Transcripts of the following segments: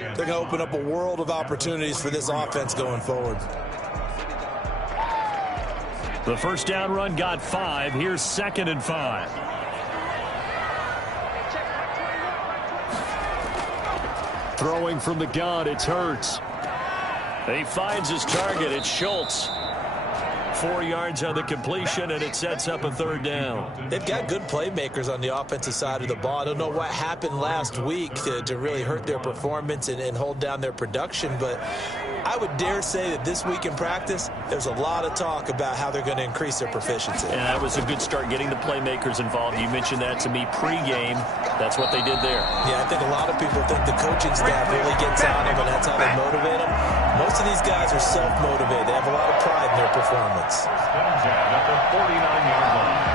they're going to open up a world of opportunities for this offense going forward. The first down run got 5. Here's 2nd and 5. Throwing from the gun, it's Hurts. He finds his target. It's Schultz. 4 yards on the completion, and it sets up a 3rd down. They've got good playmakers on the offensive side of the ball. I don't know what happened last week to really hurt their performance and hold down their production, but I would dare say that this week in practice, there's a lot of talk about how they're going to increase their proficiency. And that was a good start, getting the playmakers involved. You mentioned that to me pregame. That's what they did there. Yeah, I think a lot of people think the coaching staff really gets on them, and that's how they motivate them. Most of these guys are self-motivated. They have a lot of pride in their performance. At the 49-yard line.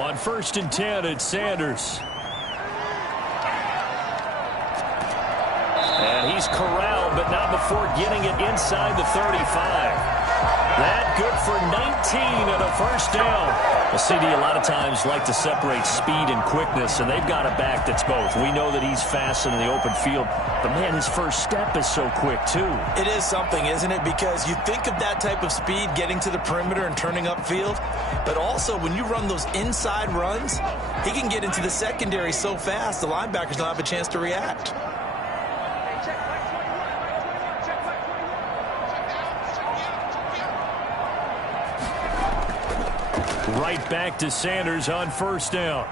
On 1st and 10, it's Sanders. And he's corralled, but not before getting it inside the 35. That good for 19 and a 1st down. Well, CD, a lot of times like to separate speed and quickness, and they've got a back that's both. We know that he's fast in the open field, but, man, his first step is so quick, too. It is something, isn't it? Because you think of that type of speed getting to the perimeter and turning upfield, but also when you run those inside runs, he can get into the secondary so fast the linebackers don't have a chance to react. Right back to Sanders on 1st down.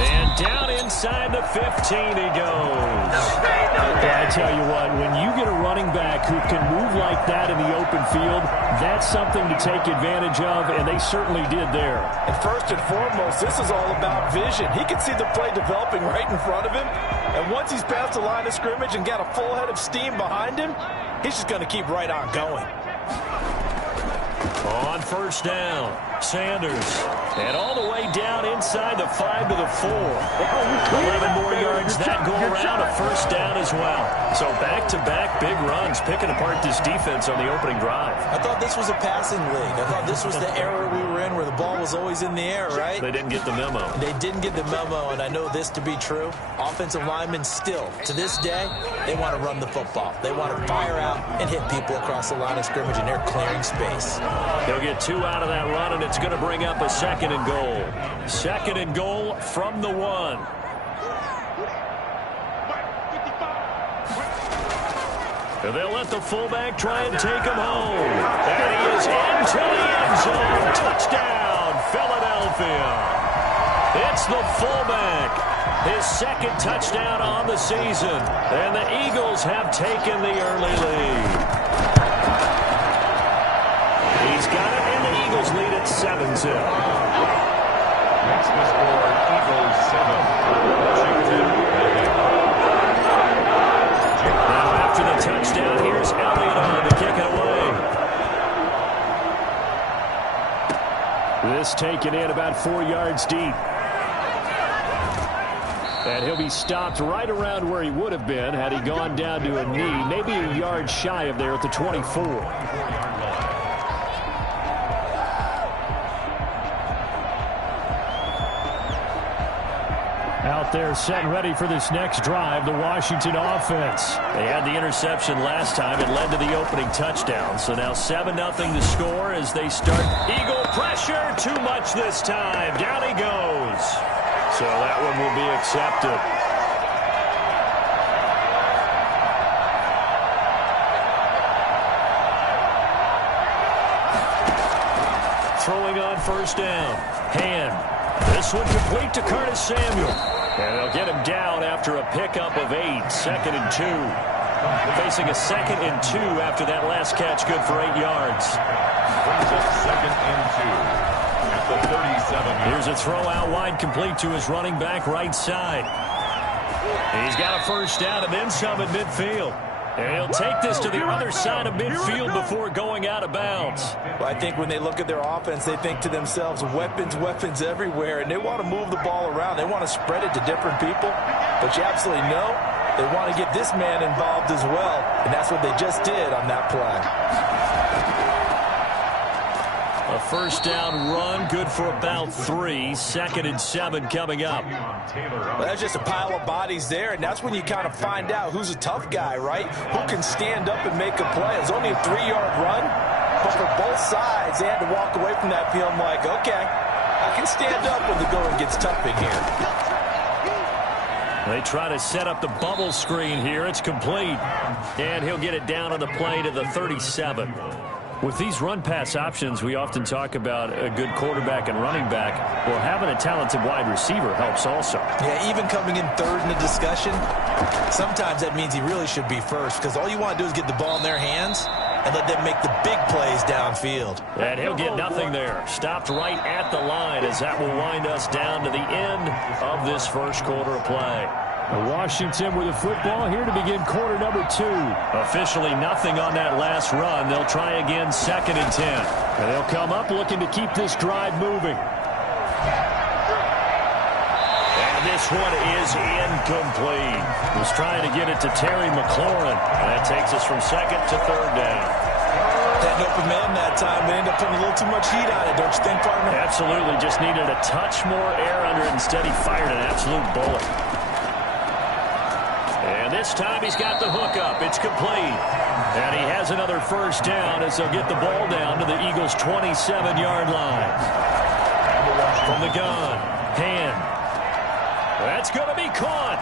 And down inside the 15 he goes. I tell you what, when you get a running back who can move like that in the open field, that's something to take advantage of, and they certainly did there. And first and foremost, this is all about vision. He can see the play developing right in front of him, and once he's past the line of scrimmage and got a full head of steam behind him, he's just going to keep right on going. On 1st down, Sanders. And all the way down inside the 5 to the 4. 11 more yards that go around, a 1st down as well. So back-to-back big runs, picking apart this defense on the opening drive. I thought this was a passing league. I thought this was the era we were in where the ball was always in the air, right? They didn't get the memo. They didn't get the memo, and I know this to be true. Offensive linemen still, to this day, they want to run the football. They want to fire out and hit people across the line of scrimmage, and they're clearing space. They'll get 2 out of that run, and it's going to bring up a 2nd and goal. 2nd and goal from the 1. And they'll let the fullback try and take him home. And he is into the end zone. Touchdown, Philadelphia. It's the fullback. His 2nd touchdown on the season. And the Eagles have taken the early lead. He's got it, and the Eagles lead at 7-0. Makes the score Eagles 7. Now after the touchdown, here's Elliott on to kick it away. This taken in about 4 yards deep. And he'll be stopped right around where he would have been had he gone down to a knee, maybe a yard shy of there at the 24. Out there set and ready for this next drive, the Washington offense. They had the interception last time. It led to the opening touchdown. So now 7-0 to score as they start. Eagle pressure, too much this time. Down he goes. So that one will be accepted. Throwing on 1st down. Hand. This one complete to Curtis Samuel. And they'll get him down after a pickup of 8. 2nd and 2. Facing a 2nd and 2 after that last catch, good for 8 yards. Brings up 2nd and 2 at the 37. Here's a throw out wide, complete to his running back right side. He's got a 1st down and then some at midfield. And he'll take this to the other side of midfield before going out of bounds. Well, I think when they look at their offense, they think to themselves, weapons, weapons everywhere, and they want to move the ball around. They want to spread it to different people, but you absolutely know they want to get this man involved as well, and that's what they just did on that play. A first down run, good for about 3. 2nd and 7 coming up. Well, that's just a pile of bodies there, and that's when you kind of find out who's a tough guy, right? Who can stand up and make a play. It was only a 3-yard run, but for both sides, they had to walk away from that field like, okay, I can stand up when the going gets tough in here. They try to set up the bubble screen here. It's complete. And he'll get it down on the play to the 37. With these run-pass options, we often talk about a good quarterback and running back. Well, having a talented wide receiver helps also. Yeah, even coming in third in the discussion, sometimes that means he really should be first, because all you want to do is get the ball in their hands and let them make the big plays downfield. And he'll get nothing there. Stopped right at the line, as that will wind us down to the end of this first quarter of play. Washington with the football here to begin quarter number 2. Officially nothing on that last run. They'll try again 2nd and 10. And they'll come up looking to keep this drive moving. And this one is incomplete. Was trying to get it to Terry McLaurin. And that takes us from 2nd to 3rd down. That open man that time, they ended up putting a little too much heat on it, don't you think, partner? Absolutely. Just needed a touch more air under it. Instead, he fired an absolute bullet. And this time he's got the hook up. It's complete. And he has another first down as they'll get the ball down to the Eagles' 27-yard line. From the gun, hand. That's going to be caught.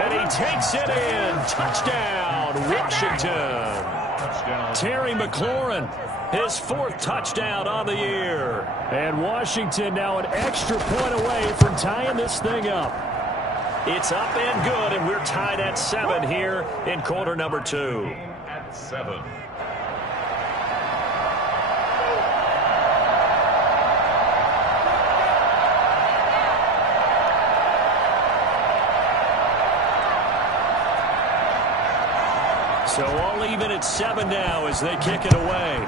And he takes it in. Touchdown, Washington. Terry McLaurin, his 4th touchdown on the year. And Washington now an extra point away from tying this thing up. It's up and good, and we're tied at 7 here in quarter number 2. At 7. So all even at 7 now as they kick it away.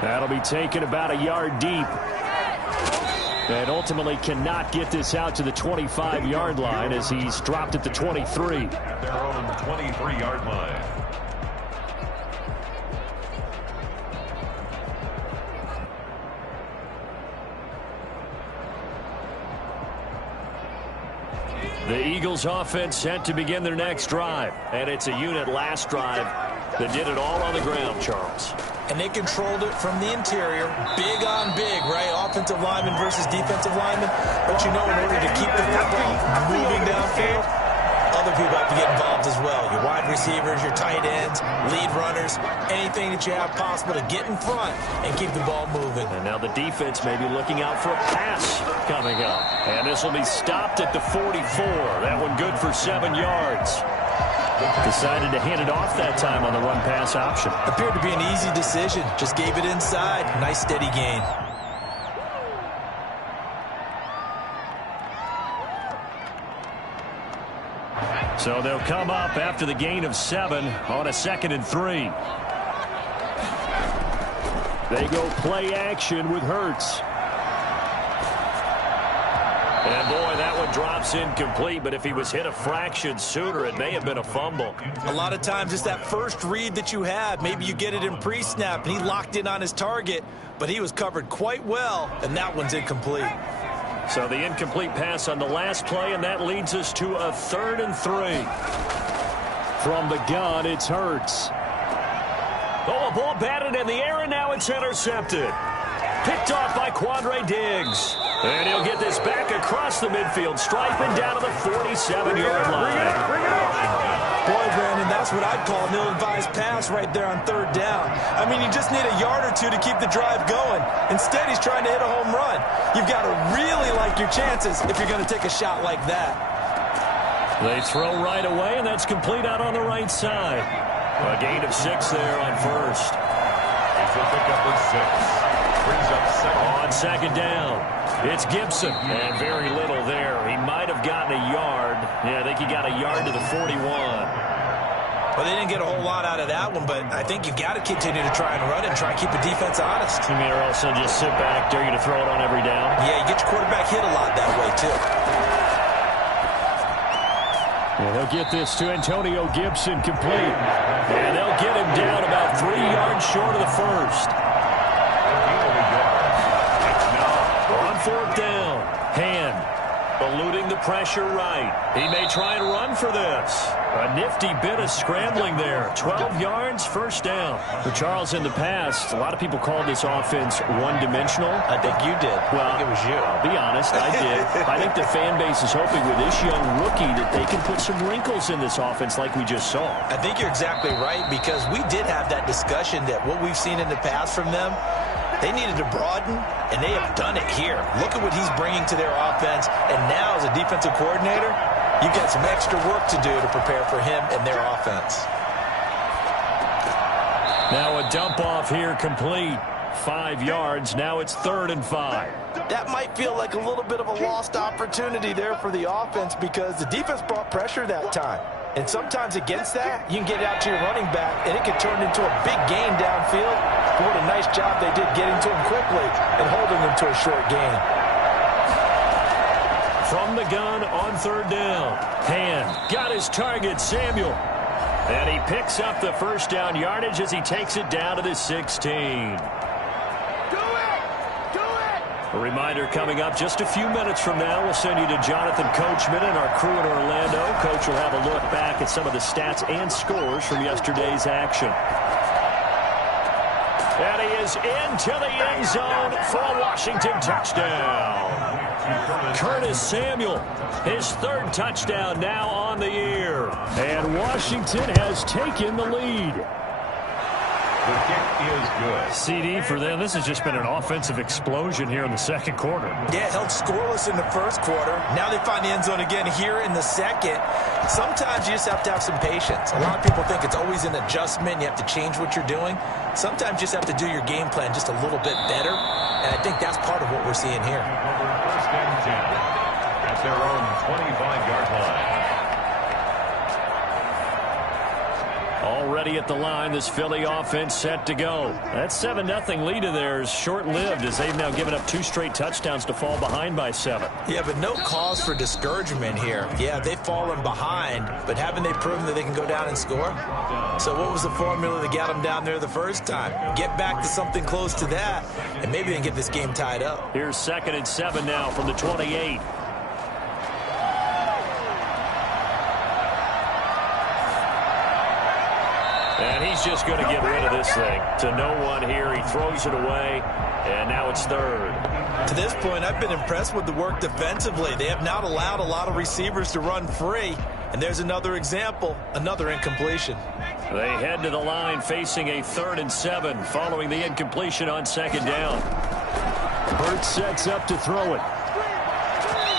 That'll be taken about a yard deep. And ultimately cannot get this out to the 25-yard line as he's dropped at the 23. At their own 23-yard line. The Eagles offense set to begin their next drive. And it's a unit last drive that did it all on the ground, Charles. And they controlled it from the interior, big on big, right? Offensive lineman versus defensive lineman. But you know, in order to keep the football moving downfield, other people have to get involved as well. Your wide receivers, your tight ends, lead runners, anything that you have possible to get in front and keep the ball moving. And now the defense may be looking out for a pass coming up. And this will be stopped at the 44. That one good for 7 yards. Decided to hand it off that time on the run-pass option. Appeared to be an easy decision. Just gave it inside. Nice steady gain. So they'll come up after the gain of 7 on a 2nd and 3. They go play action with Hurts. And boy, that one drops incomplete, but if he was hit a fraction sooner, it may have been a fumble. A lot of times it's that first read that you have. Maybe you get it in pre-snap, and he locked in on his target, but he was covered quite well, and that one's incomplete. So the incomplete pass on the last play, and that leads us to a 3rd and 3. From the gun, it's Hurts. Oh, a ball batted in the air, and now it's intercepted. Picked off by Quandre Diggs. And he'll get this back across the midfield stripe and down to the 47-yard line. Boy, Brandon, that's what I'd call an ill-advised pass right there on 3rd down. I mean, you just need a yard or two to keep the drive going. Instead, he's trying to hit a home run. You've got to really like your chances if you're going to take a shot like that. They throw right away, and that's complete out on the right side. A gain of 6 there on 1st. It's a pickup of 6. Brings up 2nd. On 2nd down, it's Gibson. And very little there. He might have gotten a yard. Yeah, I think he got a yard to the 41. Well, they didn't get a whole lot out of that one, but I think you've got to continue to try and run it and try and keep the defense honest. You mean, or else they'll just sit back, dare you to throw it on every down? Yeah, you get your quarterback hit a lot that way, too. And they'll get this to Antonio Gibson complete. And they'll get him down about 3 yards short of the first. On fourth down, Hand eluding the pressure right. He may try and run for this. A nifty bit of scrambling there. 12 yards, first down. For Charles, in the past, a lot of people called this offense one-dimensional. I think you did. Well, I think it was you. I'll be honest, I did. I think the fan base is hoping with this young rookie that they can put some wrinkles in this offense like we just saw. I think you're exactly right, because we did have that discussion that what we've seen in the past from them, they needed to broaden, and they have done it here. Look at what he's bringing to their offense, and now as a defensive coordinator, you've got some extra work to do to prepare for him and their offense. Now a dump off here complete. 5 yards. Now it's 3rd and 5. That might feel like a little bit of a lost opportunity there for the offense, because the defense brought pressure that time. And sometimes against that, you can get out to your running back, and it can turn into a big gain downfield. But what a nice job they did getting to him quickly and holding him to a short gain. From the gun on 3rd down. Hand got his target, Samuel. And he picks up the first down yardage as he takes it down to the 16. A reminder coming up just a few minutes from now. We'll send you to Jonathan Coachman and our crew in Orlando. Coach will have a look back at some of the stats and scores from yesterday's action. And he is into the end zone for a Washington touchdown. Curtis Samuel, his 3rd touchdown now on the year. And Washington has taken the lead. The kick is good. CD for them. This has just been an offensive explosion here in the second quarter. Yeah, held scoreless in the first quarter. Now they find the end zone again here in the second. Sometimes you just have to have some patience. A lot of people think it's always an adjustment. You have to change what you're doing. Sometimes you just have to do your game plan just a little bit better. And I think that's part of what we're seeing here. First and 10 at their own 25-yard line. Already at the line, this Philly offense set to go. That 7-0 lead of theirs short-lived, as they've now given up 2 straight touchdowns to fall behind by 7. Yeah, but no cause for discouragement here. Yeah, they've fallen behind, but haven't they proven that they can go down and score? So what was the formula that got them down there the first time? Get back to something close to that, and maybe they can get this game tied up. Here's 2nd and 7 now from the 28. And he's just going to get rid of this thing to no one here. He throws it away, and now it's 3rd. To this point, I've been impressed with the work defensively. They have not allowed a lot of receivers to run free. And there's another example, another incompletion. They head to the line facing a 3rd and 7 following the incompletion on 2nd down. Burt sets up to throw it.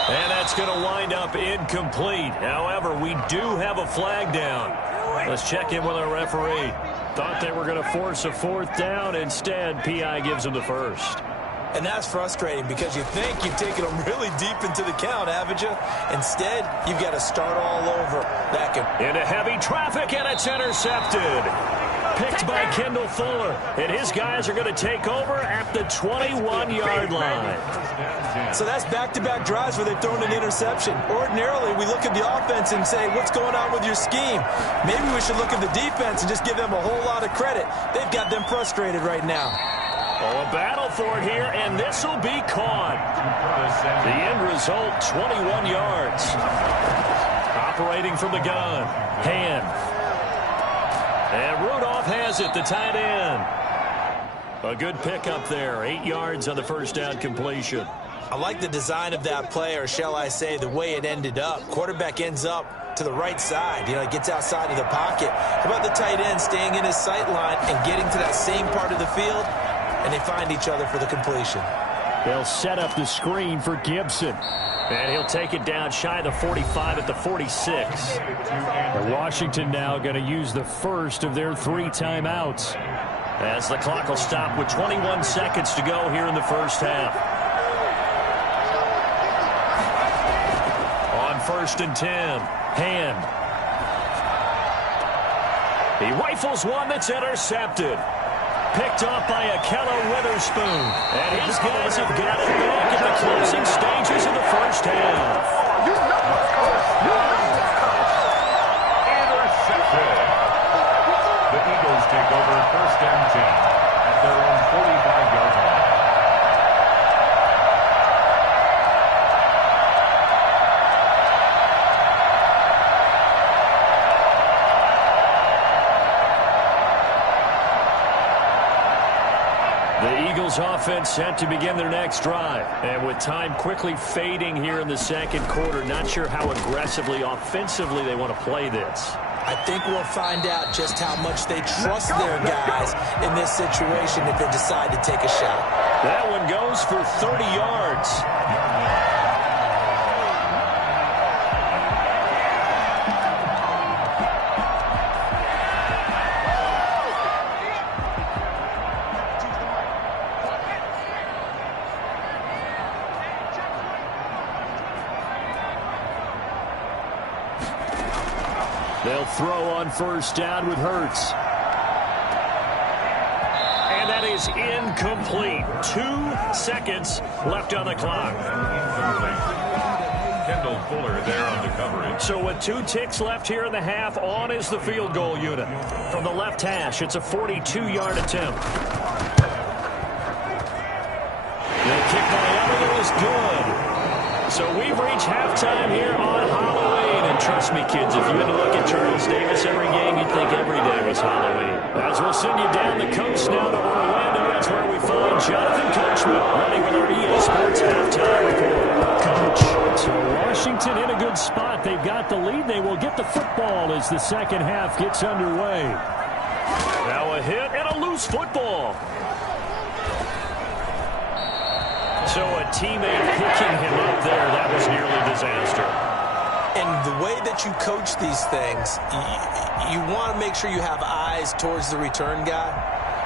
And that's going to wind up incomplete. However, we do have a flag down. Let's check in with our referee. Thought they were going to force a 4th down. Instead, PI gives them the first. And that's frustrating, because you think you've taken them really deep into the count, haven't you? Instead, you've got to start all over. Into heavy traffic, and it's intercepted. Picked by Kendall Fuller. And his guys are going to take over at the 21-yard line. So that's back-to-back drives where they've thrown an interception. Ordinarily, we look at the offense and say, what's going on with your scheme? Maybe we should look at the defense and just give them a whole lot of credit. They've got them frustrated right now. Oh, a battle for it here, and this will be caught. The end result, 21 yards. Operating from the gun. Hand. And Rudolph has it, the tight end. A good pickup there. 8 yards on the first down completion. I like the design of that play, or shall I say the way it ended up. Quarterback ends up to the right side. You know, he gets outside of the pocket. How about the tight end staying in his sight line and getting to that same part of the field? And they find each other for the completion. They'll set up the screen for Gibson. And he'll take it down shy of the 45 at the 46. And Washington now going to use the first of their 3 timeouts, as the clock will stop with 21 seconds to go here in the first half. On 1st and 10, Hand. He rifles one that's intercepted. Picked off by Akella Witherspoon. And his guys have got it back in the closing stages of the first half. First and 10 at their own 45-yard line. The Eagles offense set to begin their next drive. And with time quickly fading here in the second quarter, not sure how aggressively, offensively they want to play this. I think we'll find out just how much they trust their guys in this situation if they decide to take a shot. That one goes for 30 yards. They'll throw on first down with Hurts. And that is incomplete. 2 seconds left on the clock. Kendall Fuller there on the coverage. So with 2 ticks left here in the half, on is the field goal unit. From the left hash, it's a 42-yard attempt. The kick by Elliott is good. So we've reached halftime here on Halloween. And trust me, kids, if you had to look at Charles Davis every game, you'd think every day was Halloween. As we'll send you down the coast now to Orlando, that's where we find Jonathan Coachman running with our EA Sports halftime report. Coach. So Washington in a good spot. They've got the lead. They will get the football as the second half gets underway. Now a hit and a loose football. So a teammate picking him up there, that was nearly disaster. And the way that you coach these things, you want to make sure you have eyes towards the return guy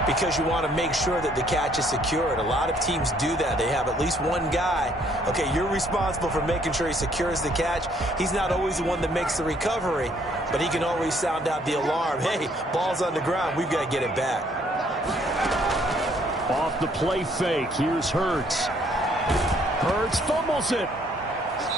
because you want to make sure that the catch is secured. A lot of teams do that. They have at least one guy. Okay, you're responsible for making sure he secures the catch. He's not always the one that makes the recovery, but he can always sound out the alarm. Hey, ball's on the ground. We've got to get it back. Off the play fake. Here's Hurts. Hurts fumbles it.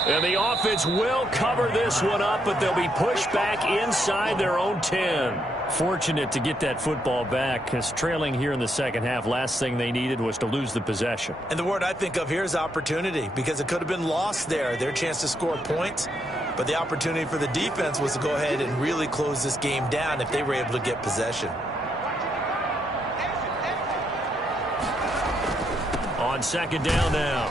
And the offense will cover this one up, but they'll be pushed back inside their own 10. Fortunate to get that football back, because trailing here in the second half, last thing they needed was to lose the possession. And the word I think of here is opportunity, because it could have been lost there, their chance to score points. But the opportunity for the defense was to go ahead and really close this game down if they were able to get possession. On second down now.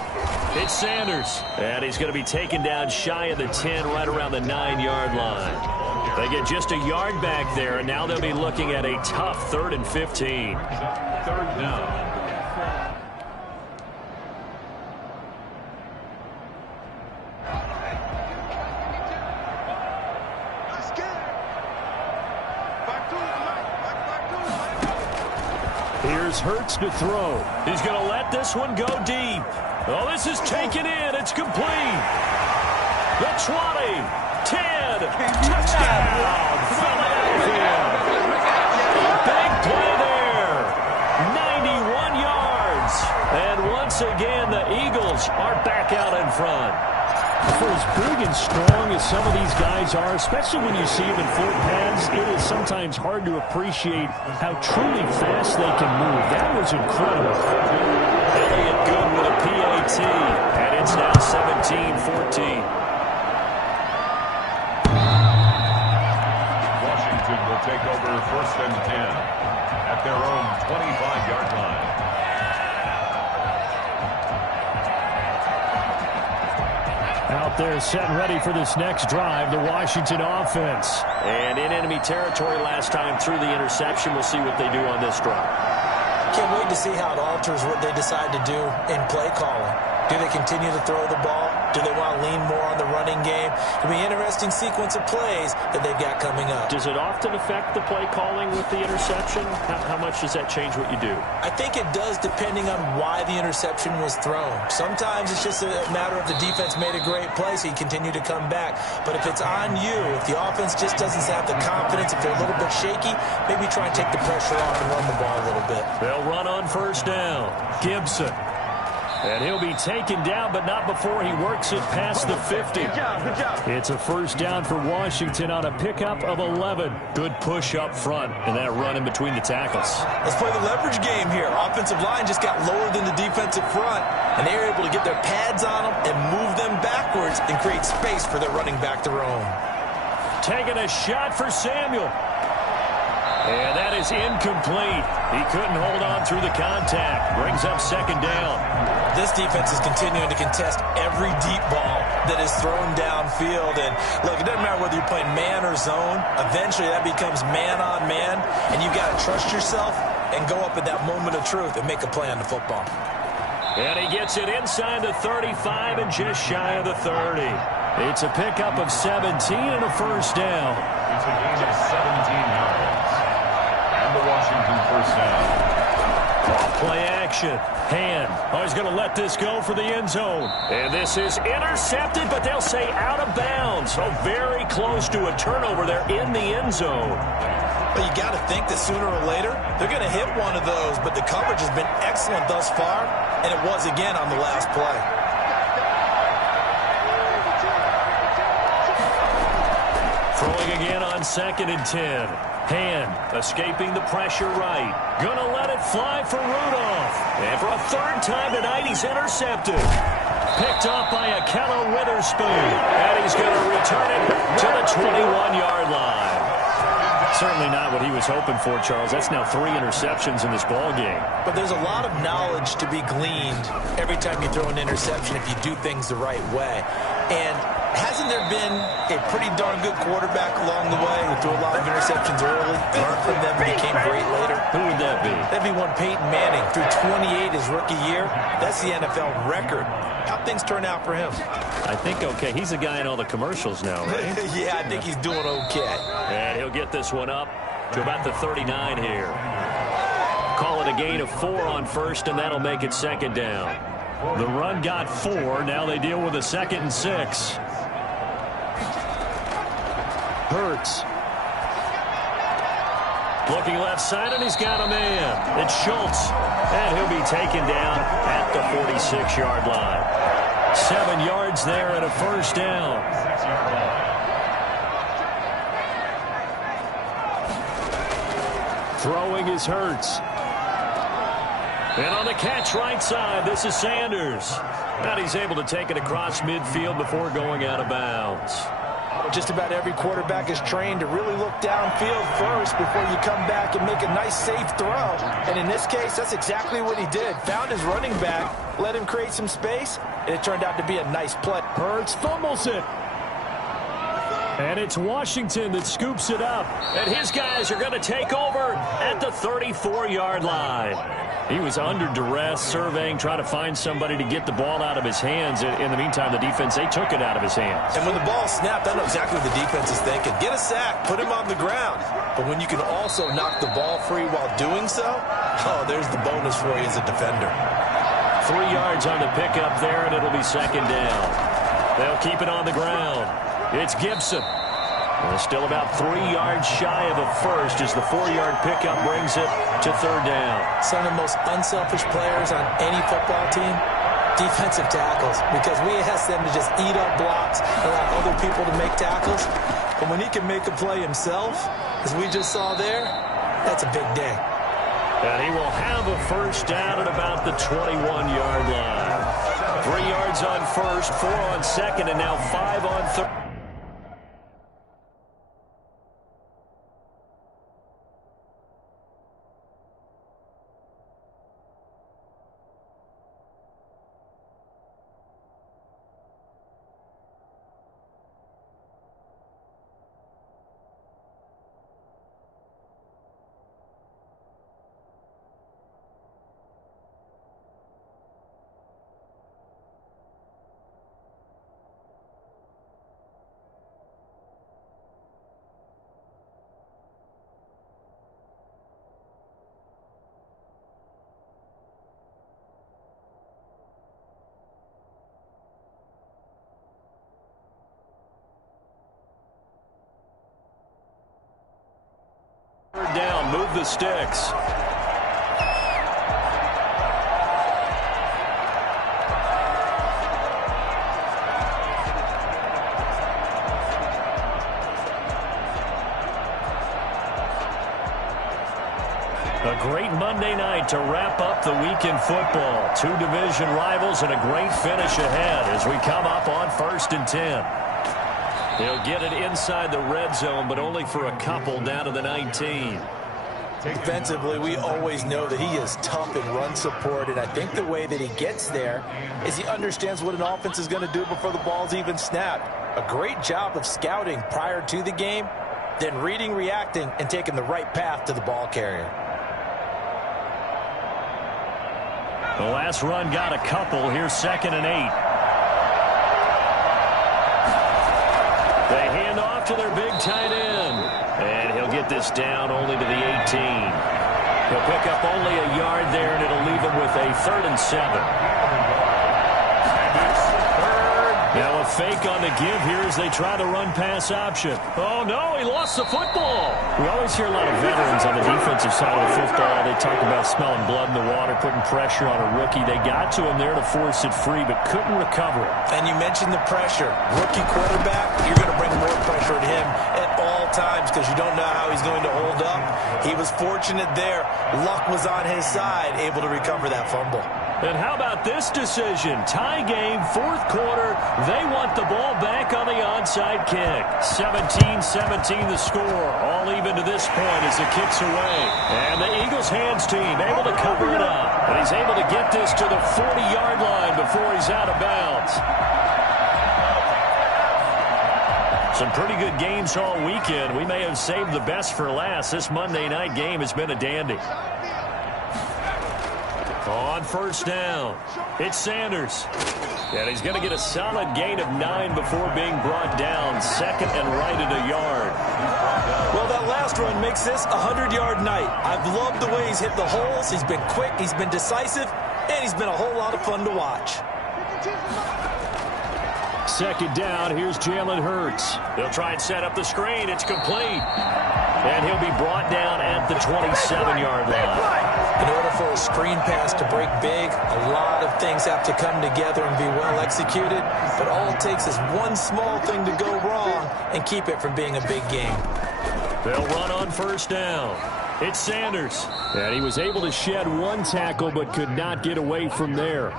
It's Sanders. And he's going to be taken down shy of the 10, right around the 9-yard line. They get just a yard back there, and now they'll be looking at a tough 3rd and 15. 3rd down. Here's Hurts to throw. He's going to let this one go deep. Oh, this is taken in. It's complete. The 20, 10, touchdown, Philadelphia. A big play there. 91 yards. And once again, the Eagles are back out in front. For as big and strong as some of these guys are, especially when you see them in full pads, it is sometimes hard to appreciate how truly fast they can move. That was incredible. Elliott good with a PAT, and it's now 17-14. Washington will take over 1st and 10 at their own 25-yard line. Out there set and ready for this next drive, the Washington offense. And in enemy territory last time through the interception. We'll see what they do on this drive. Can't wait to see how it alters what they decide to do in play calling. Do they continue to throw the ball? Do they want to lean more on the running game? It'll be an interesting sequence of plays that they've got coming up. Does it often affect the play calling with the interception? How much does that change what you do? I think it does, depending on why the interception was thrown. Sometimes it's just a matter of the defense made a great play, so you continue to come back. But if it's on you, if the offense just doesn't have the confidence, if they're a little bit shaky, maybe try and take the pressure off and run the ball a little bit. They'll run on first down. Gibson. And he'll be taken down, but not before he works it past the 50. Good job. It's a first down for Washington on a pickup of 11. Good push up front and that run in between the tackles. Let's play the leverage game here. Offensive line just got lower than the defensive front, and they were able to get their pads on them and move them backwards and create space for their running back to roam. Taking a shot for Samuel. And that is incomplete. He couldn't hold on through the contact. Brings up second down. This defense is continuing to contest every deep ball that is thrown downfield. And look, it doesn't matter whether you're playing man or zone. Eventually that becomes man on man, and you've got to trust yourself and go up at that moment of truth and make a play on the football. And he gets it inside the 35 and just shy of the 30. It's a pickup of 17 and a first down. It's a gain of 17 yards. And the Washington first down. Play action. Hand. Oh, he's going to let this go for the end zone. And this is intercepted, but they'll say out of bounds. So very close to a turnover there in the end zone. But you got to think that sooner or later they're going to hit one of those, but the coverage has been excellent thus far, and it was again on the last play. Throwing again on 2nd and 10. Hand escaping the pressure right. Gonna let it fly for Rudolph. And for a third time tonight, he's intercepted. Picked off by Akello Witherspoon. And he's going to return it to the 21-yard line. Certainly not what he was hoping for, Charles. That's now 3 interceptions in this ball game. But there's a lot of knowledge to be gleaned every time you throw an interception if you do things the right way. And hasn't there been a pretty darn good quarterback along the way who threw a lot of interceptions early, learned from them, and became great later? Who would that be? That'd be one Peyton Manning. Threw 28 his rookie year. That's the NFL record. How'd things turn out for him? I think okay. He's the guy in all the commercials now, right? Yeah, I think he's doing okay. And he'll get this one up to about the 39 here. Call it a gain of 4 on first, and that'll make it second down. The run got 4. Now they deal with a 2nd and 6. Hurts. Looking left side, and he's got a man. It's Schultz. And he'll be taken down at the 46-yard line. 7 yards there and a first down. Throwing is Hurts. And on the catch right side, this is Sanders. And he's able to take it across midfield before going out of bounds. Just about every quarterback is trained to really look downfield first before you come back and make a nice, safe throw. And in this case, that's exactly what he did. Found his running back, let him create some space, and it turned out to be a nice play. Hurts fumbles it. And it's Washington that scoops it up. And his guys are going to take over at the 34-yard line. He was under duress, surveying, trying to find somebody to get the ball out of his hands. In the meantime, the defense, they took it out of his hands. And when the ball snapped, I know exactly what the defense is thinking. Get a sack, put him on the ground. But when you can also knock the ball free while doing so, oh, there's the bonus for you as a defender. 3 yards on the pickup there, and it'll be second down. They'll keep it on the ground. It's Gibson. Well, still about 3 yards shy of a first as the 4-yard pickup brings it to third down. Some of the most unselfish players on any football team, defensive tackles, because we ask them to just eat up blocks, allow other people to make tackles. But when he can make a play himself, as we just saw there, that's a big day. And he will have a first down at about the 21-yard line. 3 yards on first, 4 on second, and now 5 on third. Third down, move the sticks. great Monday night to wrap up the week in football. 2 division rivals and a great finish ahead as we come up on 1st and 10. He'll get it inside the red zone, but only for a couple down to the 19. Defensively, we always know that he is tough in run support, and I think the way that he gets there is he understands what an offense is going to do before the ball's even snapped. A great job of scouting prior to the game, then reading, reacting, and taking the right path to the ball carrier. The last run got a couple. Here's 2nd and 8. They hand off to their big tight end. And he'll get this down only to the 18. He'll pick up only a yard there, and it'll leave him with a 3rd and 7. Now a fake on the give here as they try the run-pass option. Oh, no, he lost the football. We always hear a lot of veterans on the defensive side of the football. They talk about smelling blood in the water, putting pressure on a rookie. They got to him there to force it free, but couldn't recover it. And you mentioned the pressure. Rookie quarterback, you're going to bring more pressure at him at all times because you don't know how he's going to hold up. He was fortunate there. Luck was on his side, able to recover that fumble. And how about this decision? Tie game, 4th quarter. They want the ball back on the onside kick. 17-17 the score. All even to this point as the kick's away. And the Eagles hands team able to cover it up. But he's able to get this to the 40-yard line before he's out of bounds. Some pretty good games all weekend. We may have saved the best for last. This Monday night game has been a dandy. On 1st down, it's Sanders. And he's going to get a solid gain of 9 before being brought down. 2nd and right at a yard. Well, that last run makes this a 100-yard night. I've loved the way he's hit the holes. He's been quick, he's been decisive, and he's been a whole lot of fun to watch. 2nd down, here's Jalen Hurts. He'll try and set up the screen. It's complete. And he'll be brought down at the 27-yard line. In order for a screen pass to break big, a lot of things have to come together and be well executed. But all it takes is one small thing to go wrong and keep it from being a big game. They'll run on 1st down. It's Sanders. And he was able to shed 1 tackle but could not get away from there.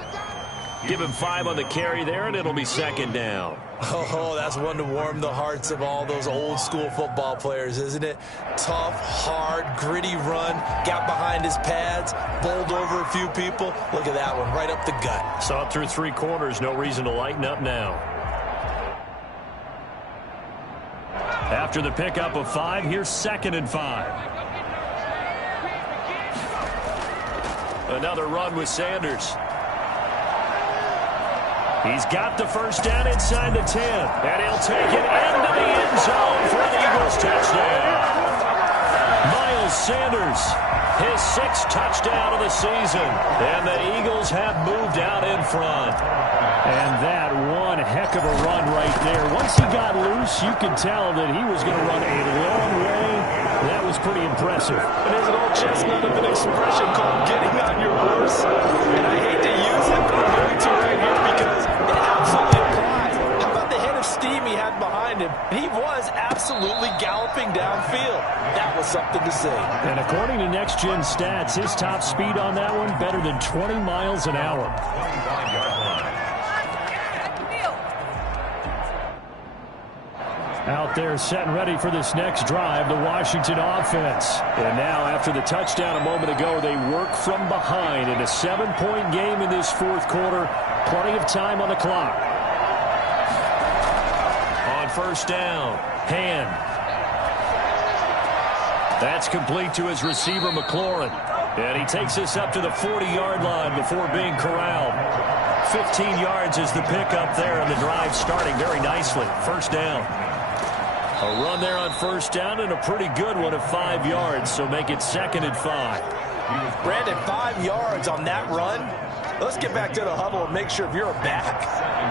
Give him 5 on the carry there, and it'll be 2nd down. Oh, that's one to warm the hearts of all those old-school football players, isn't it? Tough, hard, gritty run, got behind his pads, bowled over a few people. Look at that one, right up the gut. Saw it through 3 quarters, no reason to lighten up now. After the pickup of 5, here's 2nd and 5. Another run with Sanders. He's got the 1st down inside the 10. And he'll take it into the end zone for an Eagles touchdown. Miles Sanders, his 6th touchdown of the season. And the Eagles have moved out in front. And that one heck of a run right there. Once he got loose, you could tell that he was going to run a long way. That was pretty impressive. And there's an old chestnut of an expression called getting on your horse. And I hate to use it, but I'm going to right here because it absolutely applies. How about the head of steam he had behind him? He was absolutely galloping downfield. That was something to see. And according to Next Gen Stats, his top speed on that one better than 20 miles an hour. Out there set and ready for this next drive, the Washington offense. And now after the touchdown a moment ago, they work from behind in a 7-point game in this 4th quarter. Plenty of time on the clock. On 1st down, Hand. That's complete to his receiver, McLaurin. And he takes this up to the 40-yard line before being corralled. 15 yards is the pickup there, and the drive starting very nicely. 1st down. A run there on 1st down and a pretty good one of 5 yards, so make it 2nd and 5. Brandon, 5 yards on that run. Let's get back to the huddle and make sure if you're a back,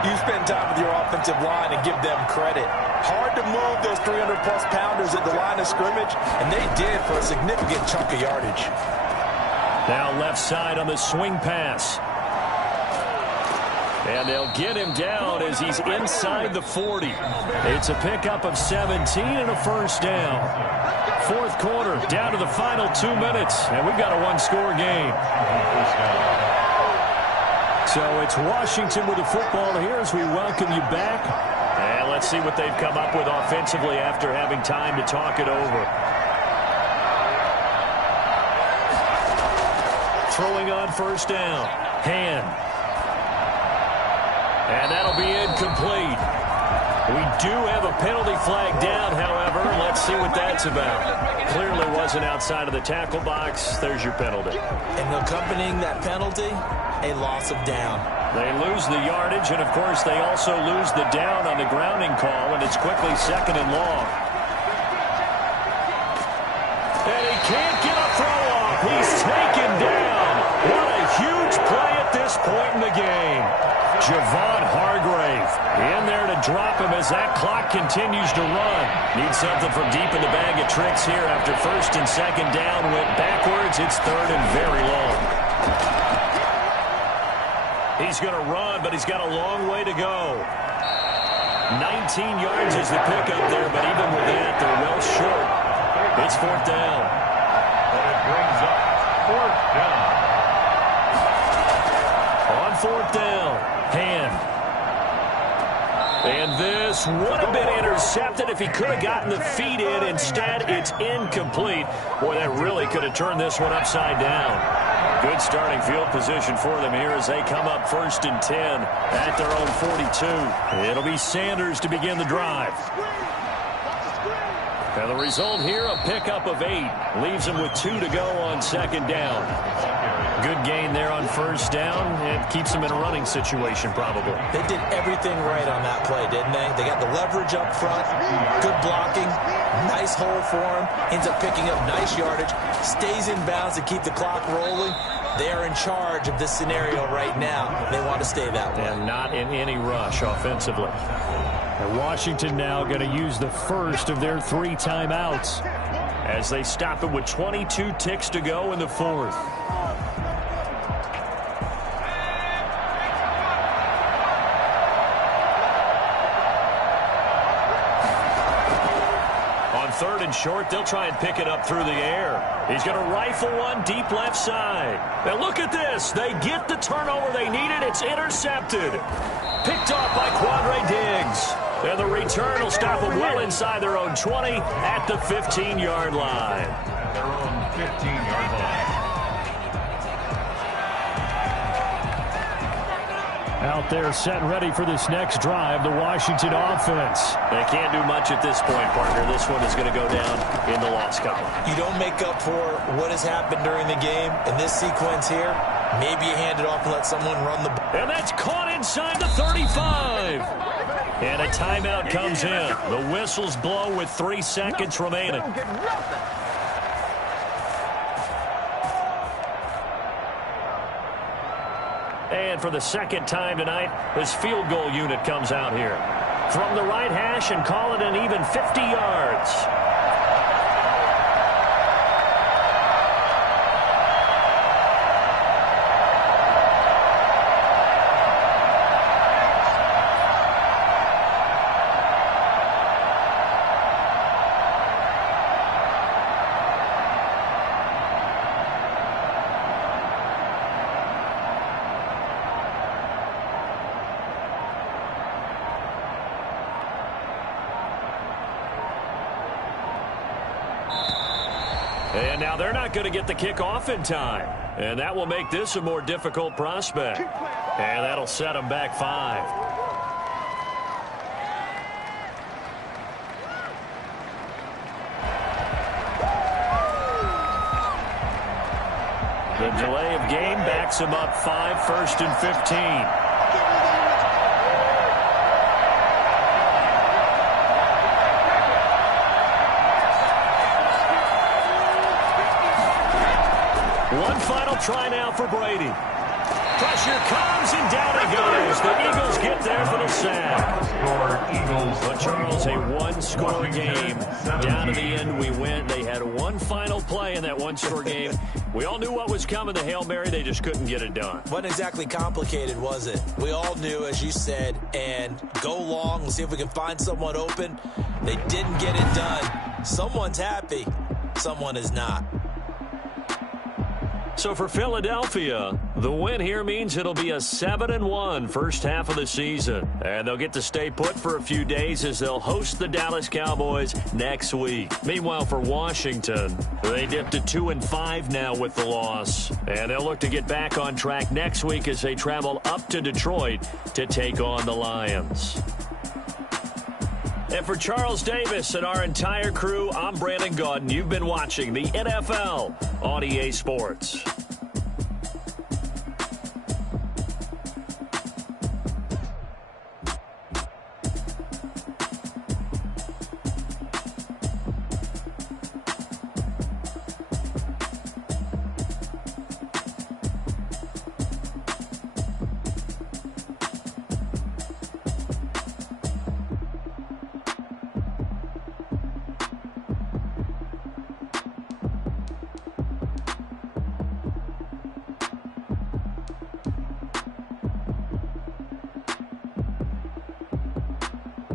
you spend time with your offensive line and give them credit. Hard to move those 300-plus pounders at the line of scrimmage, and they did for a significant chunk of yardage. Now left side on the swing pass. And they'll get him down as he's inside the 40. It's a pickup of 17 and a 1st down. Fourth quarter, down to the final 2 minutes, and we've got a one-score game. So it's Washington with the football here as we welcome you back. And let's see what they've come up with offensively after having time to talk it over. Throwing on first down. Hand. And that'll be incomplete. We do have a penalty flag down, however. Let's see what that's about. Clearly wasn't outside of the tackle box. There's your penalty. And accompanying that penalty, a loss of down. They lose the yardage, and, of course, they also lose the down on the grounding call, and it's quickly second and long. And he can't get a throw off. He's taken down. What a huge play at this point in the game. Javon Hargrave in there to drop him as that clock continues to run. Needs something from deep in the bag of tricks here after first and second down went backwards. It's third and very long. He's going to run, but he's got a long way to go. 19 yards is the pickup there, but even with that, they're well short. It's fourth down. And it brings up fourth down. On fourth down, Hand. And this would have been intercepted if he could have gotten the feet in. Instead, it's incomplete. Boy, that really could have turned this one upside down. Good starting field position for them here as they come up first and 10 at their own 42. It'll be Sanders to begin the drive. And the result here, a pickup of 8. Leaves them with 2 to go on second down. Good gain there on first down. It keeps them in a running situation probably. They did everything right on that play, didn't they? They got the leverage up front, good blocking, nice hole for him, ends up picking up nice yardage, stays in bounds to keep the clock rolling. They are in charge of this scenario right now. They want to stay that way. And not in any rush offensively. And Washington now going to use the first of their 3 timeouts as they stop it with 22 ticks to go in the fourth. Third and short, they'll try and pick it up through the air. He's going to rifle one deep left side. Now look at this. They get the turnover they needed. It's intercepted. Picked off by Quandre Diggs. And the return will stop them well inside their own 20 at the 15-yard line. At their own 15-yard line. Out there set and ready for this next drive, the Washington offense. They can't do much at this point, partner. This one is going to go down in the loss column. You don't make up for what has happened during the game. In this sequence here, maybe you hand it off and let someone run the ball. And that's caught inside the 35. And a timeout comes in. The whistles blow with 3 seconds remaining. And for the second time tonight, this field goal unit comes out here. From the right hash and call it an even 50 yards. And now they're not going to get the kickoff in time. And that will make this a more difficult prospect. And that'll set them back 5. The delay of game backs them up 5, 1st and 15. One final try now for Brady. Pressure comes, and down he goes. The Eagles get there for the sack. But, Charles, a one-score game. Down to the end we went. They had one final play in that one-score game. We all knew what was coming, the Hail Mary. They just couldn't get it done. Wasn't exactly complicated, was it? We all knew, as you said, and go long and see if we can find someone open. They didn't get it done. Someone's happy. someone is not. So for Philadelphia, the win here means it'll be a 7-1 first half of the season. And they'll get to stay put for a few days as they'll host the Dallas Cowboys next week. Meanwhile, for Washington, they dipped to 2-5 now with the loss. And they'll look to get back on track next week as they travel up to Detroit to take on the Lions. And for Charles Davis and our entire crew, I'm Brandon Gaudin. You've been watching the NFL on EA Sports.